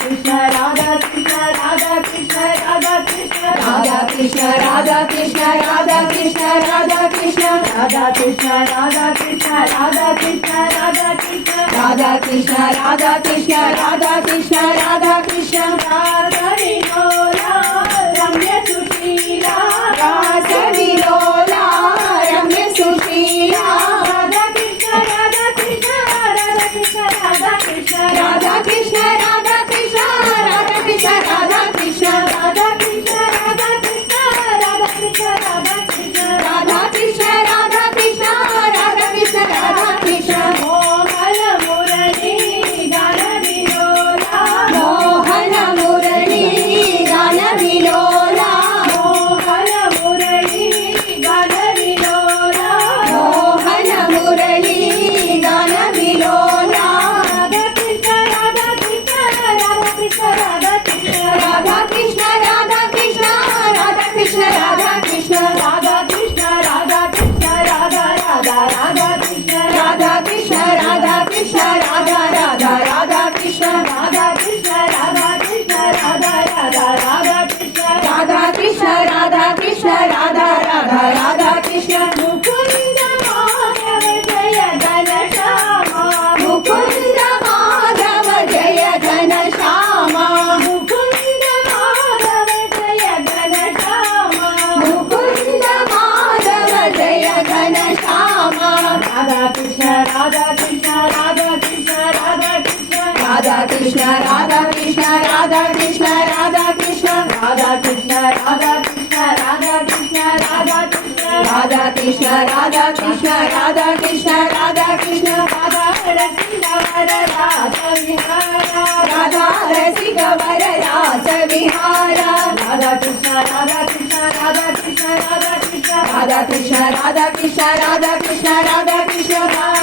Krishna Radha Krishna Radha Krishna Radha Krishna Radha Krishna Radha Krishna Radha Krishna Radha Krishna Radha Krishna Radha Krishna Radha Krishna Radha Krishna Radha Krishna Radha Krishna Radha Krishna Radha Krishna Radha Vilola Ramya Sushila Rasa Vilola Ramya Sushila Radha Krishna Radha Krishna Radha Krishna Radha Krishna Radha Krishna Radha Krishna Radha Krishna Radha Krishna Radha Krishna Radha Krishna Radha Krishna Radha Krishna Radha Krishna Radha Krishna Radha Krishna Radha Krishna Mohana Murali Gana Vilola Mohana Murali Gana Vilola Mohana Murali Gana Vilola Mohana Murali Gana Vilola Radha Krishna Radha Krishna Radha Krishna Radha Krishna Radha Krishna Radha Krishna Radha Krishna Radha Krishna Radha Krishna Radha Krishna Radha Radha Radha Krishna Radha Krishna Radha Krishna Radha Radha Radha Krishna Radha Krishna Radha Krishna Radha Radha Radha Krishna Radha Krishna Radha Krishna Radha Radha Radha Krishna Mukunda Madhava Jaya Gana Shama Mukunda Madhava Jaya Gana Shama Mukunda Madhava Jaya Gana Shama Mukunda Madhava Jaya Gana Shama Radha Krishna Radha Krishna Radha Krishna Radha Krishna Radha Krishna Radha Krishna Radha Krishna Radha Krishna Radha Krishna Radha Krishna Radha Krishna Radha Krishna Radha Krishna Radha Krishna Radha Krishna Radha Krishna Radha Rasika Varasa Vihara Radha Rasika Varasa Vihara Radha Krishna Radha Krishna Radha Krishna Radha Krishna Radha Krishna Radha Krishna Radha Krishna Radha Krishna